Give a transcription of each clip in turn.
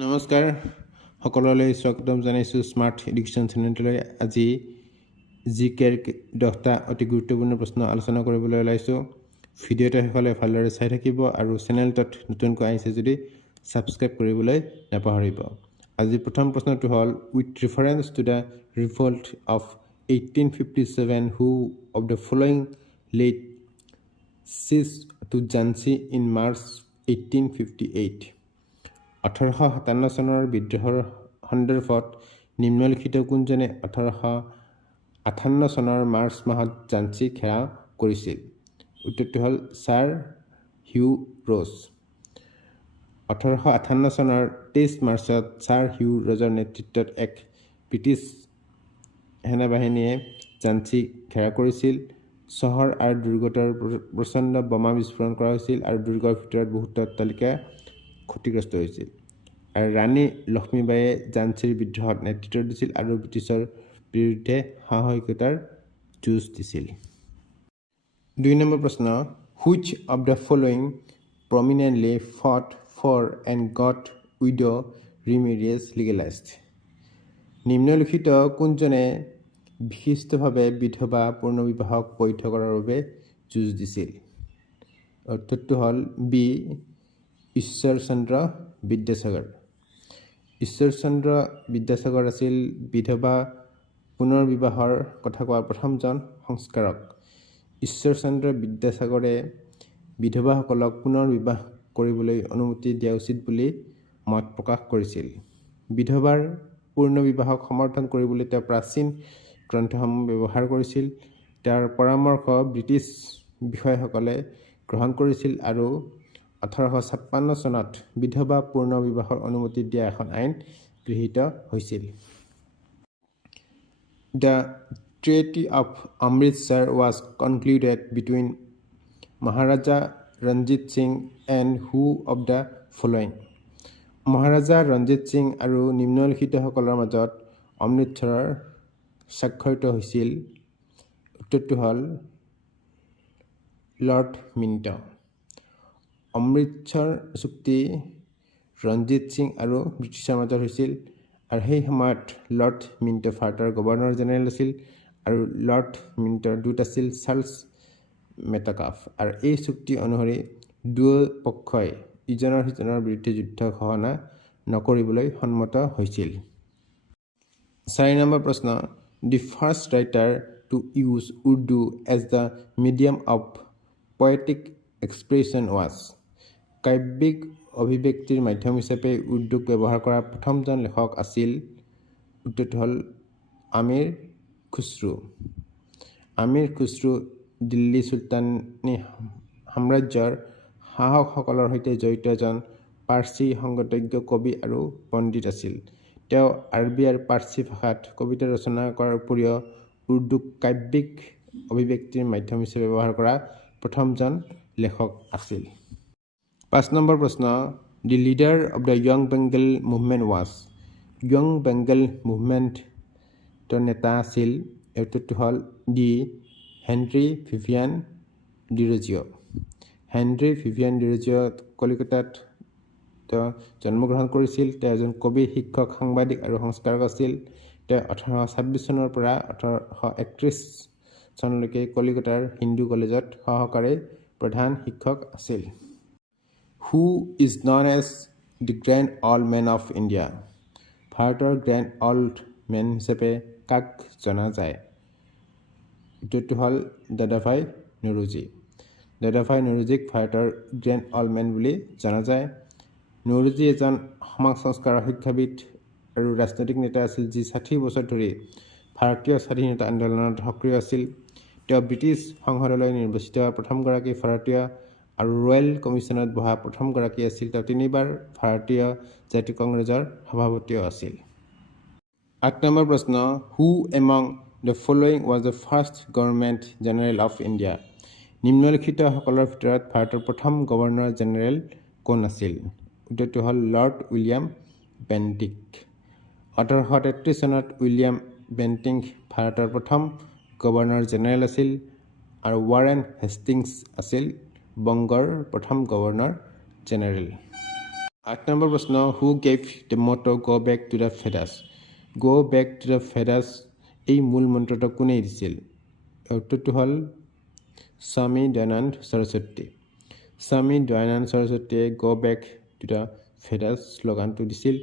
নমস্কাৰ সকলোলৈ স্বাগতম জনাইছো স্মাৰ্ট এডুকেশ্যন চেনেললৈ আজি জিকেৰ 10টা অতি গুৰুত্বপূৰ্ণ প্ৰশ্ন আলোচনা কৰিবলৈ ওলাইছো ভিডিঅ'টো সকলে ভালদৰে চাই থাকিব আৰু চেনেলটোত নতুনকৈ আহিছে যদি সাবস্ক্ৰাইব কৰিবলৈ নাপাহৰিব আজি প্ৰথম প্ৰশ্নটো হ'ল with reference to the revolt of 1857 who of the following led siege to Jhansi in March 1858 1857 চনৰ বিদ্ৰোহৰ সন্দৰ্ভত নিম্নলিখিত কোনজনে 1858 চনৰ মাৰ্চ মাহত ঝান্সী ঘেৰাও কৰিছিল উত্তৰটো হ'ল ছাৰ হিউ ৰ'জ 1858 চনৰ 23 মাৰ্চত ছাৰ হিউ ৰ'জৰ নেতৃত্বত এক ব্ৰিটিছ সেনাবাহিনীয়ে ঝান্সী ঘেৰা কৰিছিল চহৰ আৰু দুৰ্গৰ প্ৰচণ্ড বোমা বিস্ফোৰণ কৰা হৈছিল আৰু দুৰ্গৰ ভিতৰত বহুত অট্টালিকা ক্ষতিগ্ৰস্ত হৈছিল আৰু ৰাণী লক্ষ্মীবাইয়ে ঝান্সীৰ বিদ্ৰোহত নেতৃত্ব দিছিল আৰু ব্ৰিটিছৰ বিৰুদ্ধে সাহসিকতাৰ যুঁজ দিছিল 2 নম্বৰ প্ৰশ্ন which of the following prominently fought for and got widow remarriage legalised নিম্নলিখিত কোনজনে বিশিষ্টভাৱে বিধৱা পুনৰ্বিবাহক বৈধ কৰাৰ বাবে যুঁজ দিছিল উত্তৰটো হ'ল বি ঈশ্বৰচন্দ্ৰ বিদ্যাসাগৰ আছিল বিধৱা পুনৰ্বিবাহৰ কথা কোৱা প্ৰথমজন সংস্কাৰক ঈশ্বৰচন্দ্ৰ বিদ্যাসাগৰে বিধৱাসকলক পুনৰ্বিবাহ কৰিবলৈ অনুমতি দিয়া উচিত বুলি মত প্ৰকাশ কৰিছিল বিধৱাৰ পুনৰ্বিবাহক সমৰ্থন কৰিবলৈ তেওঁ প্ৰাচীন গ্ৰন্থসমূহ ব্যৱহাৰ কৰিছিল তেওঁৰ পৰামৰ্শ ব্ৰিটিছ বিষয়াসকলে গ্ৰহণ কৰিছিল আৰু 1856 চনত বিধৱা পুনৰ্বিবাহৰ অনুমতি দিয়া এখন আইন গৃহীত হৈছিল The Treaty of Amritsar was concluded between Maharaja Ranjit Singh and who of the following মহাৰাজা ৰঞ্জিত সিং আৰু নিম্নলিখিতসকলৰ মাজত অমৃতসৰৰ স্বাক্ষৰিত হৈছিল উত্তৰটো হ'ল লৰ্ড মিণ্টো অমৃতসৰ চুক্তি ৰঞ্জিত সিং আৰু ব্ৰিটিছৰ মাজত হৈছিল আৰু সেই সময়ত লৰ্ড মিণ্টো ভাৰতৰ গভৰ্ণৰ জেনেৰেল আছিল আৰু লৰ্ড মিণ্টোৰ দূত আছিল চাৰ্লছ মেটকাফ আৰু এই চুক্তি অনুসৰি দুয়ো পক্ষই ইজনৰ সিজনৰ বিৰুদ্ধে যুদ্ধ ঘোষণা নকৰিবলৈ সন্মত হৈছিল 4 নম্বৰ প্ৰশ্ন the first writer to use Urdu as the medium of poetic expression was কাব্যিক অভিব্যক্তিৰ মাধ্যম হিচাপে উৰ্দুক ব্যৱহাৰ কৰা প্ৰথমজন লেখক আছিল উত্তৰটো হ'ল আমিৰ খুছৰু দিল্লী চুলতানী সাম্ৰাজ্যৰ শাসকসকলৰ সৈতে জড়িত এজন পাৰ্চী সংগীতজ্ঞ কবি আৰু পণ্ডিত আছিল তেওঁ আৰবী আৰু পাৰ্চী ভাষাত কবিতা ৰচনা কৰাৰ উপৰিও উৰ্দুক কাব্যিক অভিব্যক্তিৰ মাধ্যম হিচাপে ব্যৱহাৰ কৰা প্ৰথমজন লেখক আছিল 5 নম্বৰ প্ৰশ্ন the leader of the Young Bengal movement was Young Bengal মুভমেণ্টৰ নেতা আছিল উত্তৰটো হ'ল ডি হেনৰী ভিভিয়ান ডিৰোজিঅ কলিকতাত তেওঁ জন্মগ্ৰহণ কৰিছিল তেওঁ এজন কবি শিক্ষক সাংবাদিক আৰু সংস্কাৰক আছিল তেওঁ 1826 চনৰ পৰা 1831 চনলৈকে কলিকতাৰ হিন্দু কলেজত সহকাৰী প্ৰধান শিক্ষক আছিল Who is known as the Grand Old Man of India? ভাৰতৰ গ্ৰেণ্ড অল্ড মেন হিচাপে কাক জনা যায় উত্তৰটো হ'ল দাদাভাই নৰোজীক ভাৰতৰ গ্ৰেণ্ড অল্ড মেন বুলি জনা যায় নৰোজী এজন সমাজ সংস্কাৰক শিক্ষাবিদ আৰু ৰাজনৈতিক নেতা আছিল যি 60 বছৰ ধৰি ভাৰতীয় স্বাধীনতা আন্দোলনত সক্ৰিয় আছিল তেওঁ ব্ৰিটিছ সংসদলৈ নিৰ্বাচিত হোৱা প্ৰথমগৰাকী ভাৰতীয় আৰু ৰয়েল কমিশ্যনত বহা প্ৰথমগৰাকী আছিল তেওঁ 3বাৰ ভাৰতীয় জাতীয় কংগ্ৰেছৰ সভাপতিও আছিল 8 নম্বৰ প্ৰশ্ন who among the following was the first government general of India নিম্নলিখিতসকলৰ ভিতৰত ভাৰতৰ প্ৰথম গভৰ্ণৰ জেনেৰেল কোন আছিল উত্তৰটো হ'ল লৰ্ড উইলিয়াম বেণ্টিক 1833 চনত উইলিয়াম বেণ্টিং ভাৰতৰ প্ৰথম গভৰ্ণৰ জেনেৰেল আছিল আৰু ৱাৰেন হেষ্টিংছ আছিল বংগৰ প্ৰথম গভৰ্ণৰ জেনেৰেল 8 নম্বৰ প্ৰশ্ন, who gave the motto go back to the Vedas? Go back to the Vedas এই মূল মন্ত্ৰটো কোনে দিছিল? উত্তৰটো হ'ল স্বামী দয়ানন্দ সৰস্বতী। স্বামী দয়ানন্দ সৰস্বতীয়ে go back to the Vedas শ্লোগানটো দিছিল।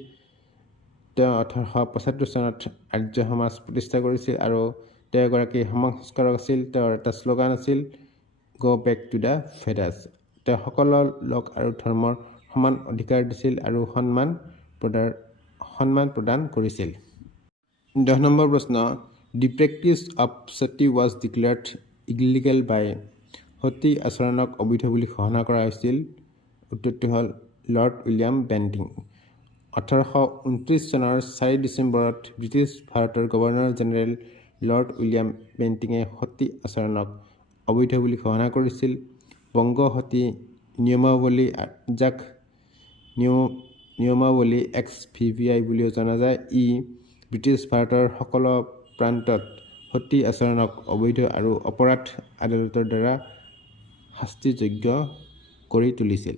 তেওঁ 1875 চনত আৰ্য সমাজ প্ৰতিষ্ঠা কৰিছিল আৰু তেওঁ এগৰাকী সমাজ সংস্কাৰক আছিল। তেওঁৰ এটা শ্লোগান আছিল গো বেক টু দ্য ফেডাৰ্ছ। তেওঁ সকলো লোক আৰু ধৰ্মৰ সমান অধিকাৰ দিছিল আৰু সন্মান প্ৰদান কৰিছিল। 10 নম্বৰ প্ৰশ্ন, the practice of sati was declared illegal by? Sati আচৰণক অবৈধ বুলি ঘোষণা কৰা হৈছিল। উত্তৰটো হ'ল লৰ্ড উইলিয়াম বেণ্টিং। 1829 চনৰ 4 ডিচেম্বৰত ব্ৰিটিছ ভাৰতৰ গভৰ্ণৰ জেনেৰেল লৰ্ড উইলিয়াম বেণ্টিঙে সতী আচৰণক অবৈধ বুলি ঘোষণা কৰিছিল। বংগ সতী নিয়মাৱলী, যাক নিয়মাৱলী XVVI বুলিও জনা যায়, ই ব্ৰিটিছ ভাৰতৰ সকলো প্ৰান্তত সতী আচৰণক অবৈধ আৰু অপৰাধ আদালতৰ দ্বাৰা শাস্তিযোগ্য কৰি তুলিছিল।